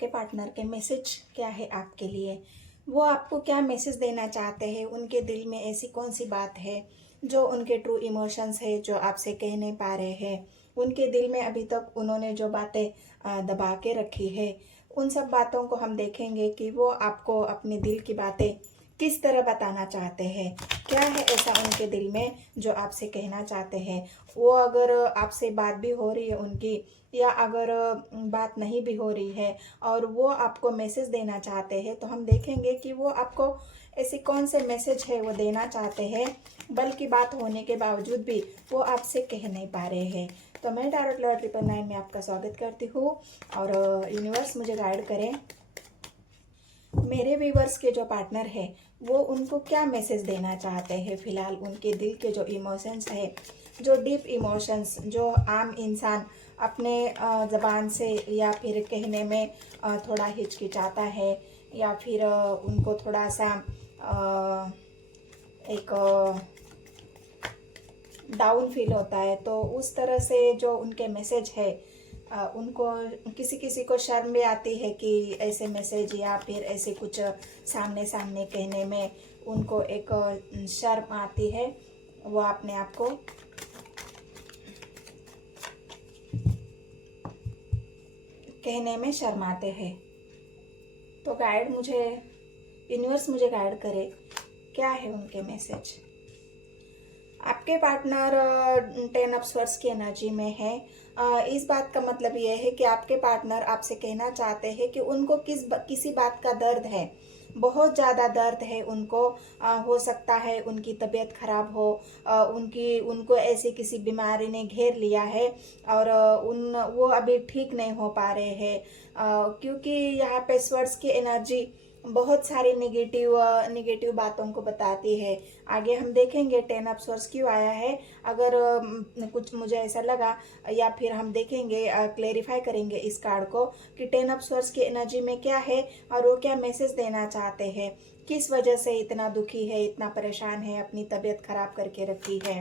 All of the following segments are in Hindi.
आपके पार्टनर के मैसेज क्या है आपके लिए, वो आपको क्या मैसेज देना चाहते हैं, उनके दिल में ऐसी कौन सी बात है जो उनके ट्रू इमोशंस है जो आपसे कह नहीं पा रहे हैं। उनके दिल में अभी तक उन्होंने जो बातें दबा के रखी है, उन सब बातों को हम देखेंगे कि वो आपको अपने दिल की बातें किस तरह बताना चाहते हैं। क्या है ऐसा उनके दिल में जो आपसे कहना चाहते हैं। वो अगर आपसे बात भी हो रही है उनकी, या अगर बात नहीं भी हो रही है और वो आपको मैसेज देना चाहते हैं, तो हम देखेंगे कि वो आपको ऐसी कौन से मैसेज है वो देना चाहते हैं, बल्कि बात होने के बावजूद भी वो आपसे कह नहीं पा रहे हैं। तो मैं टैरोट लॉर्ड 999 में आपका स्वागत करती हूँ और यूनिवर्स मुझे गाइड करें, मेरे व्यूवर्स के जो पार्टनर है वो उनको क्या मैसेज देना चाहते हैं। फिलहाल उनके दिल के जो इमोशंस है, जो डीप इमोशंस, जो आम इंसान अपने ज़बान से या फिर कहने में थोड़ा हिचकिचाता है, या फिर उनको थोड़ा सा एक डाउन फील होता है, तो उस तरह से जो उनके मैसेज है, उनको किसी किसी को शर्म भी आती है कि ऐसे मैसेज या फिर ऐसे कुछ सामने सामने कहने में उनको एक शर्म आती है, वो अपने आप को कहने में शर्माते हैं। तो गाइड मुझे, यूनिवर्स मुझे गाइड करे, क्या है उनके मैसेज। आपके पार्टनर 10 ऑफ स्वॉर्ड्स की एनर्जी में है। इस बात का मतलब ये है कि आपके पार्टनर आपसे कहना चाहते हैं कि उनको किसी बात का दर्द है, बहुत ज़्यादा दर्द है उनको। हो सकता है उनकी तबीयत खराब हो, उनको ऐसी किसी बीमारी ने घेर लिया है और वो अभी ठीक नहीं हो पा रहे हैं, क्योंकि यहाँ पे स्वर्ड्स की एनर्जी बहुत सारी निगेटिव बातों को बताती है। आगे हम देखेंगे 10 ऑफ स्वॉर्ड्स क्यों आया है। अगर कुछ मुझे ऐसा लगा, या फिर हम देखेंगे, क्लेरिफाई करेंगे इस कार्ड को कि 10 ऑफ स्वॉर्ड्स की एनर्जी में क्या है और वो क्या मैसेज देना चाहते हैं, किस वजह से इतना दुखी है, इतना परेशान है, अपनी तबीयत खराब करके रखी है।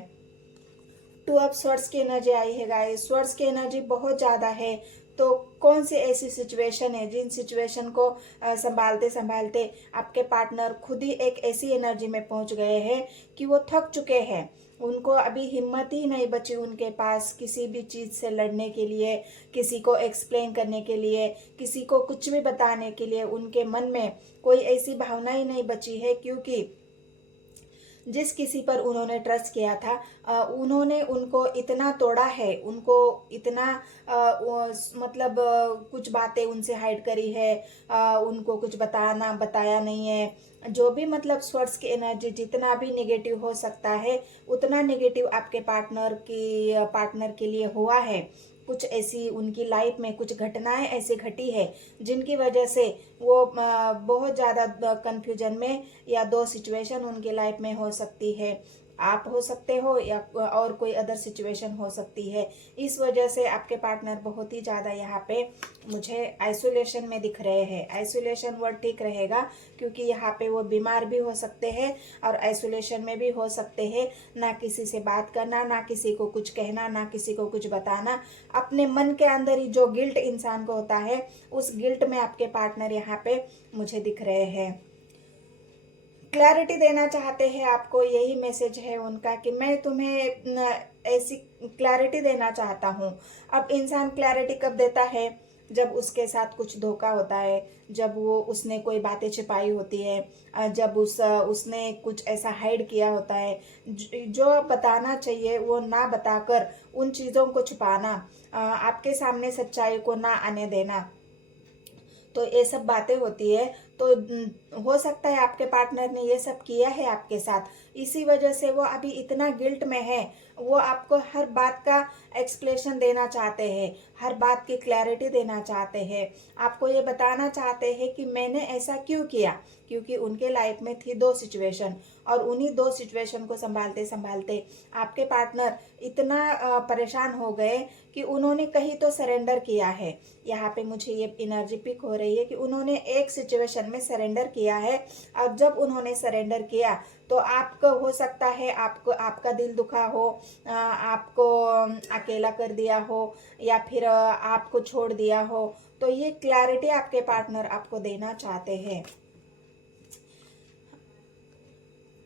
2 ऑफ स्वॉर्ड्स की एनर्जी आई है गाइस। स्वॉर्ड्स की एनर्जी बहुत ज़्यादा है, तो कौन सी ऐसी सिचुएशन है जिन सिचुएशन को संभालते संभालते आपके पार्टनर खुद ही एक ऐसी एनर्जी में पहुंच गए हैं कि वो थक चुके हैं। उनको अभी हिम्मत ही नहीं बची उनके पास किसी भी चीज़ से लड़ने के लिए, किसी को एक्सप्लेन करने के लिए, किसी को कुछ भी बताने के लिए। उनके मन में कोई ऐसी भावना ही नहीं बची है, क्योंकि जिस किसी पर उन्होंने ट्रस्ट किया था, उन्होंने उनको इतना तोड़ा है, उनको इतना मतलब कुछ बातें उनसे हाइड करी है, उनको कुछ बताया नहीं है। जो भी मतलब स्वॉर्ड्स की एनर्जी जितना भी नेगेटिव हो सकता है, उतना नेगेटिव आपके पार्टनर के लिए हुआ है। कुछ ऐसी उनकी लाइफ में कुछ घटनाएं ऐसी घटी है जिनकी वजह से वो बहुत ज़्यादा कंफ्यूजन में, या दो सिचुएशन उनकी लाइफ में हो सकती है। आप हो सकते हो या और कोई अदर सिचुएशन हो सकती है। इस वजह से आपके पार्टनर बहुत ही ज़्यादा यहाँ पे मुझे आइसोलेशन में दिख रहे हैं। आइसोलेशन वर्ड ठीक रहेगा, क्योंकि यहाँ पे वो बीमार भी हो सकते हैं और आइसोलेशन में भी हो सकते हैं। ना किसी से बात करना, ना किसी को कुछ कहना, ना किसी को कुछ बताना। अपने मन के अंदर ही जो गिल्ट इंसान को होता है, उस गिल्ट में आपके पार्टनर यहाँ पे मुझे दिख रहे हैं। क्लैरिटी देना चाहते हैं आपको, यही मैसेज है उनका कि मैं तुम्हें ऐसी क्लैरिटी देना चाहता हूँ। अब इंसान क्लैरिटी कब देता है, जब उसके साथ कुछ धोखा होता है, जब उसने कोई बातें छिपाई होती है, जब उसने कुछ ऐसा हाइड किया होता है, जो बताना चाहिए वो ना बताकर उन चीज़ों को छुपाना, आपके सामने सच्चाई को ना आने देना, तो ये सब बातें होती है। तो हो सकता है आपके पार्टनर ने ये सब किया है आपके साथ, इसी वजह से वो अभी इतना गिल्ट में है। वो आपको हर बात का एक्सप्लेनेशन देना चाहते हैं, हर बात की क्लैरिटी देना चाहते हैं, आपको ये बताना चाहते हैं कि मैंने ऐसा क्यों किया, क्योंकि उनके लाइफ में थी दो सिचुएशन, और उन्हीं दो सिचुएशन को संभालते संभालते आपके पार्टनर इतना परेशान हो गए कि उन्होंने कहीं तो सरेंडर किया है। यहाँ पे मुझे ये एनर्जी पिक हो रही है कि उन्होंने एक सिचुएशन सिचुएशन में सरेंडर किया है। अब जब उन्होंने सरेंडर किया तो आपको हो सकता है आपको आपका दिल दुखा हो, आपको अकेला कर दिया हो, या फिर आपको छोड़ दिया हो। तो ये क्लैरिटी आपके पार्टनर आपको देना चाहते हैं।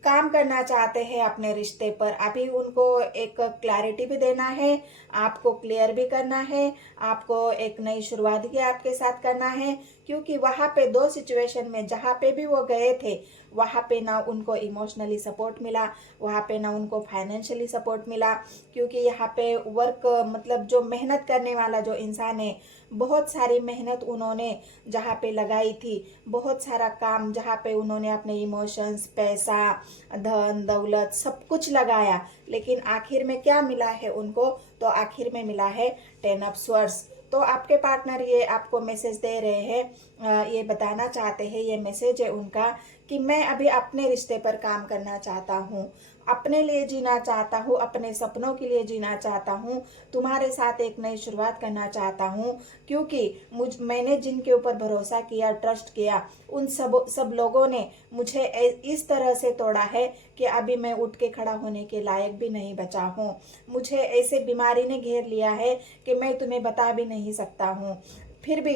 काम करना चाहते हैं अपने रिश्ते पर। अभी उनको एक क्लैरिटी भी देना है, आपको क्लियर भी करना है, आपको एक नई शुरुआत भी आपके साथ करना है। क्योंकि वहाँ पे दो सिचुएशन में जहाँ पे भी वो गए थे, वहाँ पे ना उनको इमोशनली सपोर्ट मिला, वहाँ पे ना उनको फाइनेंशियली सपोर्ट मिला। क्योंकि यहाँ पे वर्क मतलब जो मेहनत करने वाला जो इंसान है, बहुत सारी मेहनत उन्होंने जहाँ पे लगाई थी, बहुत सारा काम जहाँ पे उन्होंने अपने इमोशंस, पैसा, धन दौलत सब कुछ लगाया, लेकिन आखिर में क्या मिला है उनको? तो आखिर में मिला है 10 ऑफ स्वर्ड्स। तो आपके पार्टनर ये आपको मैसेज दे रहे हैं, ये बताना चाहते हैं, ये मैसेज है उनका कि मैं अभी अपने रिश्ते पर काम करना चाहता हूँ, अपने लिए जीना चाहता हूँ, अपने सपनों के लिए जीना चाहता हूँ, तुम्हारे साथ एक नई शुरुआत करना चाहता हूँ। क्योंकि मैंने जिनके ऊपर भरोसा किया, ट्रस्ट किया, उन सब लोगों ने मुझे इस तरह से तोड़ा है कि अभी मैं उठ के खड़ा होने के लायक भी नहीं बचा हूँ। मुझे ऐसे बीमारी ने घेर लिया है कि मैं तुम्हें बता भी नहीं सकता हूँ। फिर भी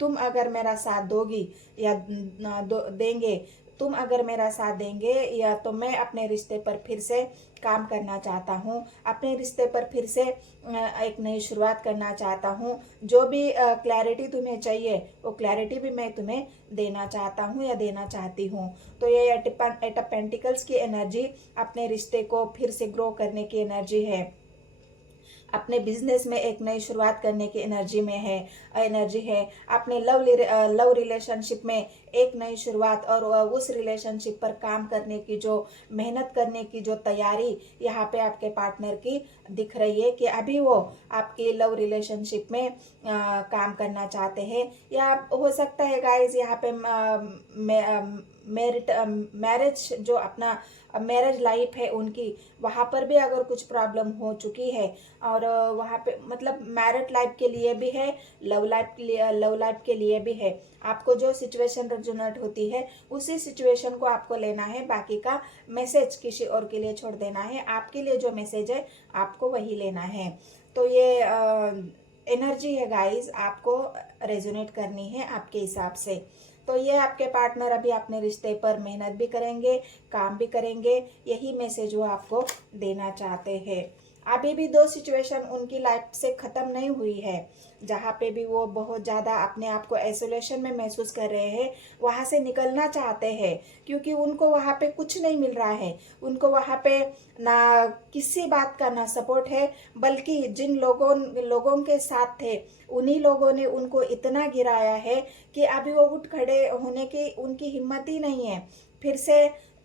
तुम अगर मेरा साथ दोगी या देंगे, तुम अगर मेरा साथ देंगे या तो मैं अपने रिश्ते पर फिर से काम करना चाहता हूँ, अपने रिश्ते पर फिर से एक नई शुरुआत करना चाहता हूँ। जो भी क्लैरिटी तुम्हें चाहिए वो क्लैरिटी भी मैं तुम्हें देना चाहता हूँ या देना चाहती हूँ। तो ये एट ऑफ पेंटिकल्स की एनर्जी अपने रिश्ते को फिर से ग्रो करने की एनर्जी है, अपने बिजनेस में एक नई शुरुआत करने की एनर्जी है, अपने लव रिलेशनशिप में एक नई शुरुआत और उस रिलेशनशिप पर काम करने की जो मेहनत करने की जो तैयारी यहाँ पे आपके पार्टनर की दिख रही है कि अभी वो आपके लव रिलेशनशिप में काम करना चाहते हैं। या हो सकता है गाइस यहाँ पे मैरिज जो अपना मैरिज लाइफ है उनकी, वहाँ पर भी अगर कुछ प्रॉब्लम हो चुकी है और वहाँ पे मतलब मैरिड लाइफ के लिए भी है, लव लाइफ के लिए भी है। आपको जो सिचुएशन रेजोनेट होती है उसी सिचुएशन को आपको लेना है, बाकी का मैसेज किसी और के लिए छोड़ देना है। आपके लिए जो मैसेज है आपको वही लेना है। तो ये एनर्जी है गाइस, आपको रेजोनेट करनी है आपके हिसाब से। तो ये आपके पार्टनर अभी अपने रिश्ते पर मेहनत भी करेंगे, काम भी करेंगे, यही मैसेज वो आपको देना चाहते हैं। अभी भी दो सिचुएशन उनकी लाइफ से ख़त्म नहीं हुई है, जहाँ पे भी वो बहुत ज़्यादा अपने आप को आइसोलेशन में महसूस कर रहे हैं, वहाँ से निकलना चाहते हैं। क्योंकि उनको वहाँ पे कुछ नहीं मिल रहा है, उनको वहाँ पे ना किसी बात का ना सपोर्ट है, बल्कि जिन लोगों के साथ थे उन्हीं लोगों ने उनको इतना गिराया है कि अभी वो उठ खड़े होने की उनकी हिम्मत ही नहीं है। फिर से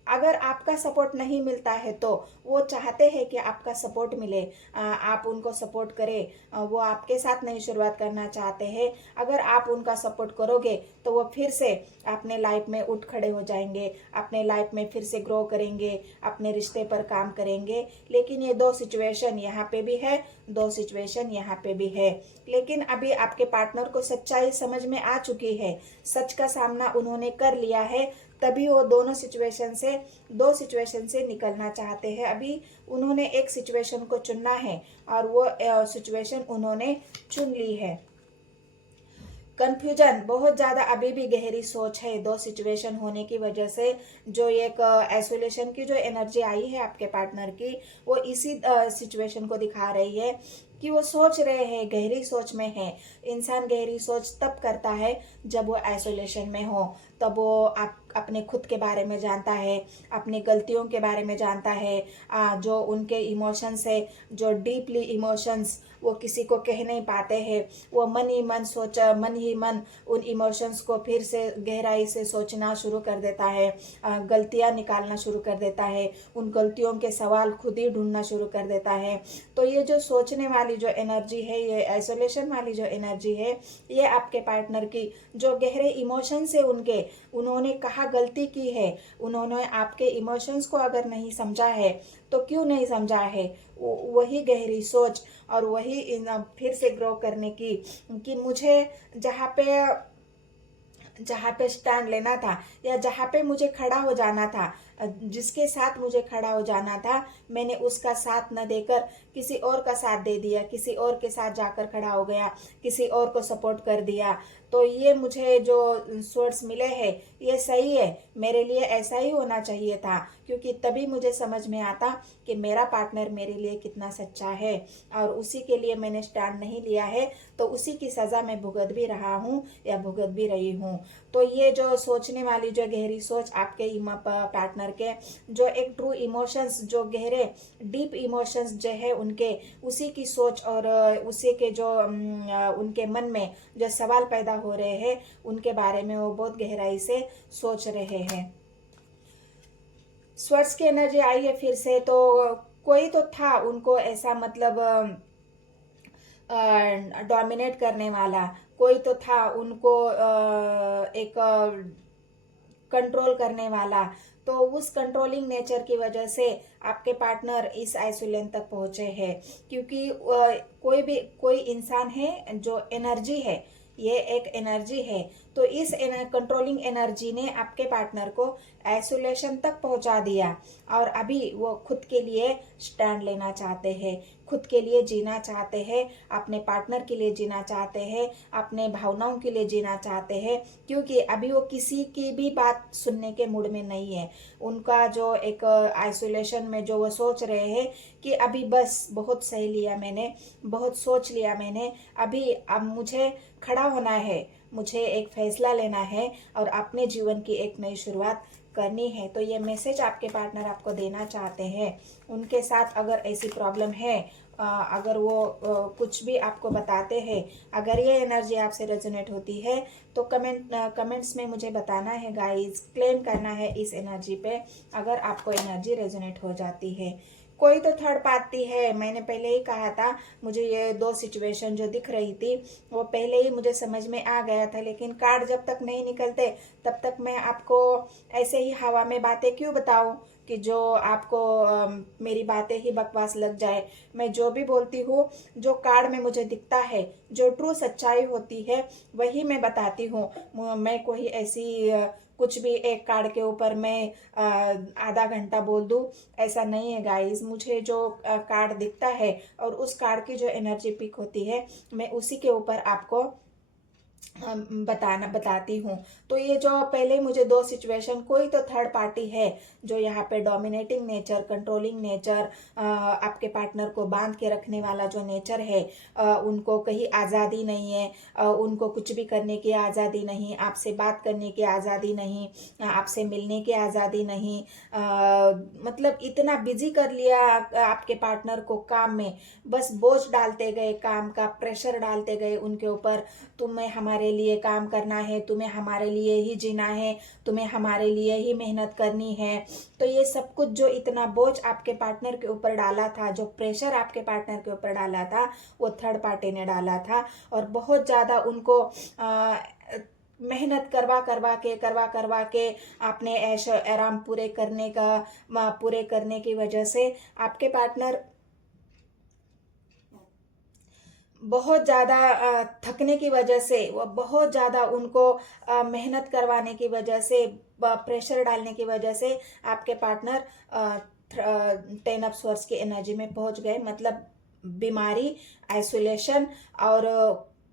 अगर आपका सपोर्ट नहीं मिलता है तो वो चाहते हैं कि आपका सपोर्ट मिले, आप उनको सपोर्ट करें, वो आपके साथ नई शुरुआत करना चाहते हैं। अगर आप उनका सपोर्ट करोगे तो वो फिर से अपने लाइफ में उठ खड़े हो जाएंगे, अपने लाइफ में फिर से ग्रो करेंगे, अपने रिश्ते पर काम करेंगे। लेकिन ये दो सिचुएशन यहाँ पे भी है, दो सिचुएशन यहाँ पे भी है। लेकिन अभी आपके पार्टनर को सच्चाई समझ में आ चुकी है, सच का सामना उन्होंने कर लिया है, तभी वो दो सिचुएशन से निकलना चाहते हैं। अभी उन्होंने एक सिचुएशन को चुनना है और वो सिचुएशन उन्होंने चुन ली है। कंफ्यूजन बहुत ज़्यादा अभी भी गहरी सोच है, दो सिचुएशन होने की वजह से जो एक आइसोलेशन की जो एनर्जी आई है आपके पार्टनर की, वो इसी सिचुएशन को दिखा रही है कि वो सोच रहे हैं, गहरी सोच में है। इंसान गहरी सोच तब करता है जब वो आइसोलेशन में हो, तब वो अपने खुद के बारे में जानता है, अपनी गलतियों के बारे में जानता है, जो उनके इमोशंस है, जो डीपली इमोशंस वो किसी को कह नहीं पाते हैं, वो मन ही मन उन इमोशंस को फिर से गहराई से सोचना शुरू कर देता है, गलतियां निकालना शुरू कर देता है, उन गलतियों के सवाल खुद ही ढूंढना शुरू कर देता है। तो ये जो सोचने वाली जो एनर्जी है, ये आइसोलेशन वाली जो एनर्जी है, ये आपके पार्टनर की जो गहरे इमोशंस है उन्होंने कहाँ गलती की है, उन्होंने आपके इमोशंस को अगर नहीं समझा है तो क्यों नहीं समझा है, वही गहरी सोच और वही फिर से ग्रो करने की कि मुझे जहाँ पे जहाँ पे स्टैंड लेना था या जहाँ पे मुझे खड़ा हो जाना था, जिसके साथ मुझे खड़ा हो जाना था, मैंने उसका साथ न देकर किसी और का साथ दे दिया, किसी और के साथ जाकर खड़ा हो गया, किसी और को सपोर्ट कर दिया। तो ये मुझे जो सोर्स मिले हैं ये सही है, मेरे लिए ऐसा ही होना चाहिए था, क्योंकि तभी मुझे समझ में आता कि मेरा पार्टनर मेरे लिए कितना सच्चा है और उसी के लिए मैंने स्टैंड नहीं लिया है, तो उसी की सज़ा मैं भुगत भी रहा हूँ या भुगत भी रही हूँ। तो ये जो सोचने वाली जो गहरी सोच आपके पार्टनर के, जो एक ट्रू इमोशंस, जो गहरे डीप इमोशंस जो है उनके, उसी की सोच और उसी के जो उनके मन में जो सवाल पैदा हो रहे हैं उनके बारे में वो बहुत गहराई से सोच रहे हैं। स्वर्स की एनर्जी आई है फिर से, तो कोई तो था उनको ऐसा मतलब डोमिनेट करने वाला, कोई तो था उनको एक कंट्रोल करने वाला। तो उस कंट्रोलिंग नेचर की वजह से आपके पार्टनर इस आइसोलेशन तक पहुंचे हैं, क्योंकि कोई इंसान है जो एनर्जी है, ये एक एनर्जी है, तो इस कंट्रोलिंग एनर्जी ने आपके पार्टनर को आइसोलेशन तक पहुंचा दिया और अभी वो खुद के लिए स्टैंड लेना चाहते हैं, खुद के लिए जीना चाहते हैं, अपने पार्टनर के लिए जीना चाहते हैं, अपने भावनाओं के लिए जीना चाहते हैं, क्योंकि अभी वो किसी की भी बात सुनने के मूड में नहीं है। उनका जो एक आइसोलेशन में जो वो सोच रहे हैं कि अभी बस बहुत सह लिया मैंने, बहुत सोच लिया मैंने, अब मुझे खड़ा होना है, मुझे एक फैसला लेना है और अपने जीवन की एक नई शुरुआत करनी है। तो ये मैसेज आपके पार्टनर आपको देना चाहते हैं। उनके साथ अगर ऐसी प्रॉब्लम है, अगर वो कुछ भी आपको बताते हैं, अगर ये एनर्जी आपसे रेजोनेट होती है तो कमेंट्स में मुझे बताना है गाइस, क्लेम करना है इस एनर्जी पे अगर आपको एनर्जी रेजोनेट हो जाती है। कोई तो थर्ड पार्टी है, मैंने पहले ही कहा था, मुझे ये दो सिचुएशन जो दिख रही थी वो पहले ही मुझे समझ में आ गया था, लेकिन कार्ड जब तक नहीं निकलते तब तक मैं आपको ऐसे ही हवा में बातें क्यों बताऊं कि जो आपको मेरी बातें ही बकवास लग जाए। मैं जो भी बोलती हूँ, जो कार्ड में मुझे दिखता है, जो ट्रू सच्चाई होती है वही मैं बताती हूँ। मैं कोई ऐसी कुछ भी एक कार्ड के ऊपर मैं आधा घंटा बोल दूँ, ऐसा नहीं है गाइस। मुझे जो कार्ड दिखता है और उस कार्ड की जो एनर्जी पिक होती है मैं उसी के ऊपर आपको बताती हूँ। तो ये जो पहले मुझे दो सिचुएशन, कोई तो थर्ड पार्टी है जो यहाँ पे डोमिनेटिंग नेचर, कंट्रोलिंग नेचर, आपके पार्टनर को बांध के रखने वाला जो नेचर है, उनको कहीं आज़ादी नहीं है, उनको कुछ भी करने की आज़ादी नहीं, आपसे बात करने की आज़ादी नहीं, आपसे मिलने की आज़ादी नहीं, मतलब इतना बिजी कर लिया आपके पार्टनर को काम में, बस बोझ डालते गए, काम का प्रेशर डालते गए उनके ऊपर। तुम्हें हमारे लिए काम करना है, तुम्हें हमारे लिए ही जीना है, तुम्हें हमारे लिए ही मेहनत करनी है। तो ये सब कुछ जो इतना बोझ आपके पार्टनर के ऊपर डाला था, जो प्रेशर आपके पार्टनर के ऊपर डाला था, वो थर्ड पार्टी ने डाला था और बहुत ज़्यादा उनको मेहनत करवा के अपने ऐश आराम पूरे करने की वजह से आपके पार्टनर बहुत ज़्यादा थकने की वजह से, वो बहुत ज़्यादा उनको मेहनत करवाने की वजह से, प्रेशर डालने की वजह से आपके पार्टनर 10 ऑफ स्वॉर्ड्स की एनर्जी में पहुंच गए। मतलब बीमारी, आइसोलेशन और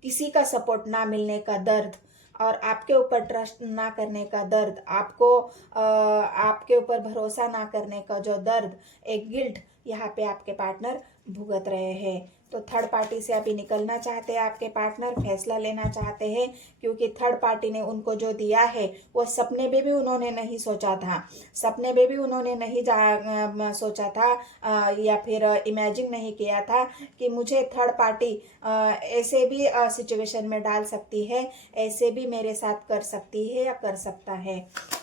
किसी का सपोर्ट ना मिलने का दर्द और आपके ऊपर ट्रस्ट ना करने का दर्द, आपके ऊपर भरोसा ना करने का जो दर्द, एक गिल्ट यहाँ पे आपके पार्टनर भुगत रहे हैं। तो थर्ड पार्टी से अभी निकलना चाहते हैं आपके पार्टनर, फैसला लेना चाहते हैं, क्योंकि थर्ड पार्टी ने उनको जो दिया है वो सपने में भी उन्होंने नहीं सोचा था, सपने में भी उन्होंने नहीं सोचा था या फिर इमेजिन नहीं किया था कि मुझे थर्ड पार्टी ऐसे भी सिचुएशन में डाल सकती है, ऐसे भी मेरे साथ कर सकती है या कर सकता है।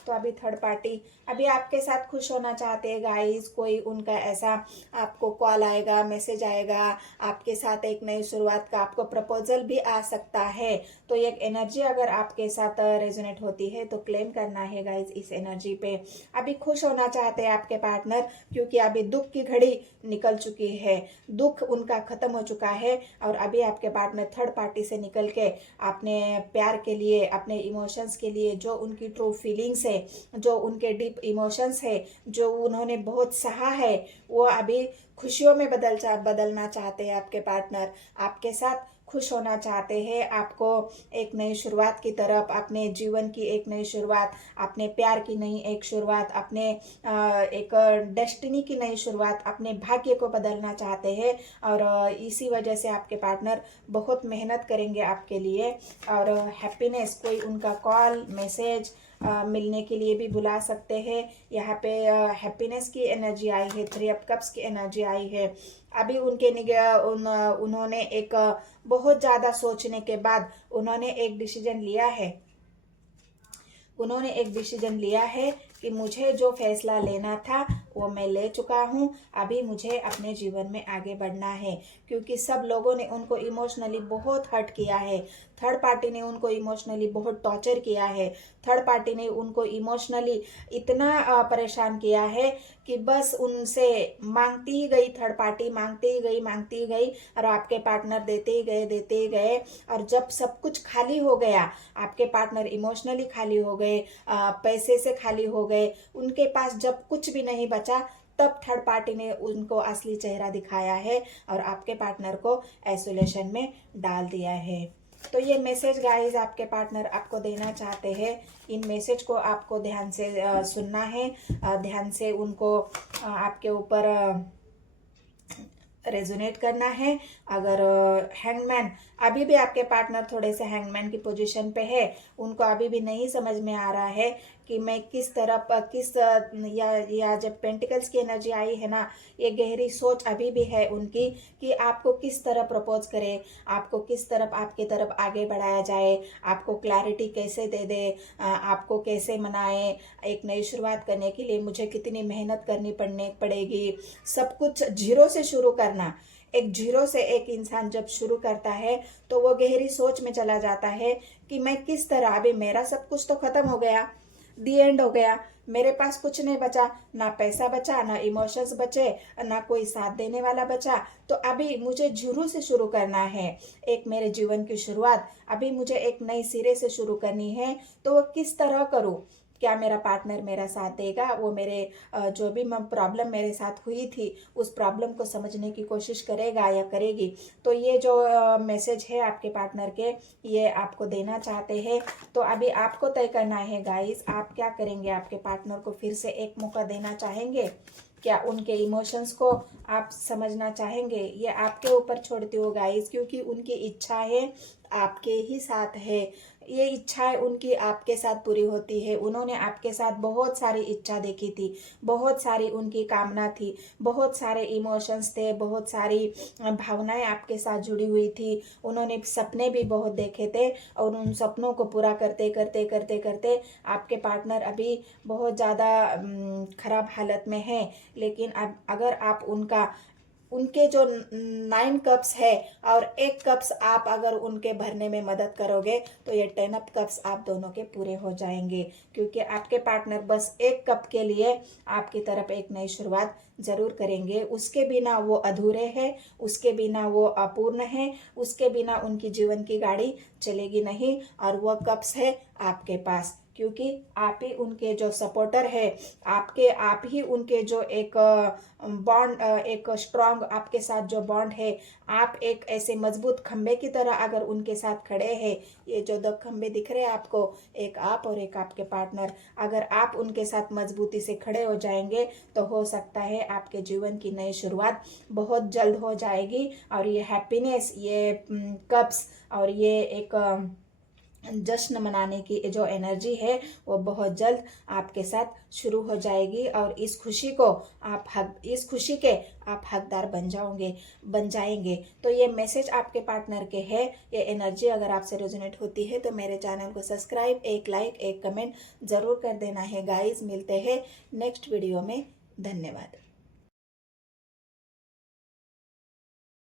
तो अभी थर्ड पार्टी अभी आपके साथ खुश होना चाहते हैं गाइस। कोई उनका ऐसा आपको कॉल आएगा, मैसेज आएगा, आपके साथ एक नई शुरुआत का आपको प्रपोजल भी आ सकता है। तो एक एनर्जी अगर आपके साथ रेजोनेट होती है तो क्लेम करना है गाइस इस एनर्जी पे। अभी खुश होना चाहते हैं आपके पार्टनर, क्योंकि अभी दुख की घड़ी निकल चुकी है, दुख उनका खत्म हो चुका है और अभी आपके पार्टनर थर्ड पार्टी से निकल के अपने प्यार के लिए, अपने इमोशंस के लिए, जो उनकी ट्रू फीलिंग्स है, जो उनके डीप इमोशंस है, जो उन्होंने बहुत सहा है, वो अभी खुशियों में बदलना चाहते हैं। आपके पार्टनर आपके साथ खुश होना चाहते हैं, आपको एक नई शुरुआत की तरफ, अपने जीवन की एक नई शुरुआत, अपने प्यार की नई एक शुरुआत, अपने एक डेस्टिनी की नई शुरुआत, अपने भाग्य को बदलना चाहते हैं। और इसी वजह से आपके पार्टनर बहुत मेहनत करेंगे आपके लिए। और हैप्पीनेस, कोई उनका कॉल मैसेज मिलने के लिए भी बुला सकते हैं। यहाँ पे हैप्पीनेस की एनर्जी आई है, 3 ऑफ कप्स की एनर्जी आई है। अभी उनके उन्होंने एक बहुत ज़्यादा सोचने के बाद उन्होंने एक डिसीजन लिया है। उन्होंने एक डिसीजन लिया है कि मुझे जो फैसला लेना था वो मैं ले चुका हूँ, अभी मुझे अपने जीवन में आगे बढ़ना है। क्योंकि सब लोगों ने उनको इमोशनली बहुत हर्ट किया है, थर्ड पार्टी ने उनको इमोशनली बहुत टॉर्चर किया है, थर्ड पार्टी ने उनको इमोशनली इतना परेशान किया है कि बस उनसे मांगती ही गई, थर्ड पार्टी मांगती ही गई और आपके पार्टनर देते ही गए। और जब सब कुछ खाली हो गया, आपके पार्टनर इमोशनली खाली हो गए, पैसे से खाली हो गए, उनके पास जब कुछ भी नहीं बचा, तब थर्ड पार्टी ने उनको असली चेहरा दिखाया है और आपके पार्टनर को आइसोलेशन में डाल दिया है। तो ये मैसेज गाइस आपके पार्टनर आपको देना चाहते हैं। इन मैसेज को आपको ध्यान से सुनना है, ध्यान से उनको आपके ऊपर रेजोनेट करना है। अगर हैंगमैन, अभी भी आपके पार्टनर थोड़े से हैंगमैन की पोजीशन पे है, उनको अभी भी नहीं समझ में आ रहा है कि मैं किस तरफ या जब पेंटिकल्स की एनर्जी आई है ना, ये गहरी सोच अभी भी है उनकी कि आपको किस तरह प्रपोज करे, आपको किस तरफ आपकी तरफ आगे बढ़ाया जाए, आपको क्लैरिटी कैसे दे दे, आपको कैसे मनाए। एक नई शुरुआत करने के लिए मुझे कितनी मेहनत करनी पड़ेगी, सब कुछ जीरो से शुरू करना। एक जीरो से एक इंसान जब शुरू करता है तो वो गहरी सोच में चला जाता है कि मैं किस तरह, अभी मेरा सब कुछ तो खत्म हो गया, दी एंड हो गया, मेरे पास कुछ नहीं बचा, ना पैसा बचा, ना इमोशंस बचे, ना कोई साथ देने वाला बचा। तो अभी मुझे जीरो से शुरू करना है, एक मेरे जीवन की शुरुआत अभी मुझे एक नई सिरे से शुरू करनी है। तो वो किस तरह करूं, क्या मेरा पार्टनर मेरा साथ देगा, वो मेरे जो भी प्रॉब्लम मेरे साथ हुई थी उस प्रॉब्लम को समझने की कोशिश करेगा या करेगी। तो ये जो मैसेज है आपके पार्टनर के, ये आपको देना चाहते हैं। तो अभी आपको तय करना है गाइस, आप क्या करेंगे। आपके पार्टनर को फिर से एक मौका देना चाहेंगे, क्या उनके इमोशंस को आप समझना चाहेंगे, ये आपके ऊपर छोड़ती हो गाइस। क्योंकि उनकी इच्छा है आपके ही साथ है, ये इच्छाएं उनकी आपके साथ पूरी होती है। उन्होंने आपके साथ बहुत सारी इच्छा देखी थी, बहुत सारी उनकी कामना थी, बहुत सारे इमोशंस थे, बहुत सारी भावनाएं आपके साथ जुड़ी हुई थी। उन्होंने सपने भी बहुत देखे थे और उन सपनों को पूरा करते करते करते करते आपके पार्टनर अभी बहुत ज़्यादा खराब हालत में है। लेकिन अब अगर आप उनके जो 9 कप्स है और 1 कप्स आप अगर उनके भरने में मदद करोगे तो ये 10 ऑफ कप्स आप दोनों के पूरे हो जाएंगे। क्योंकि आपके पार्टनर बस 1 कप के लिए आपकी तरफ एक नई शुरुआत जरूर करेंगे। उसके बिना वो अधूरे हैं, उसके बिना वो अपूर्ण है, उसके बिना उनकी जीवन की गाड़ी चलेगी नहीं। और वो कप्स है आपके पास, क्योंकि आप ही उनके जो सपोर्टर है, आप ही उनके जो एक बॉन्ड, एक स्ट्रांग आपके साथ जो बॉन्ड है, आप एक ऐसे मजबूत खंबे की तरह अगर उनके साथ खड़े हैं। ये जो 2 खंबे दिख रहे हैं आपको, एक आप और एक आपके पार्टनर, अगर आप उनके साथ मजबूती से खड़े हो जाएंगे तो हो सकता है आपके जीवन की नई शुरुआत बहुत जल्द हो जाएगी। और ये हैप्पीनेस, ये कप्स और ये एक जश्न मनाने की जो एनर्जी है वो बहुत जल्द आपके साथ शुरू हो जाएगी और इस खुशी के आप हकदार बन जाएंगे। तो ये मैसेज आपके पार्टनर के है, ये एनर्जी अगर आपसे रेजोनेट होती है तो मेरे चैनल को सब्सक्राइब, एक लाइक, एक कमेंट ज़रूर कर देना है गाइस। मिलते हैं नेक्स्ट वीडियो में। धन्यवाद।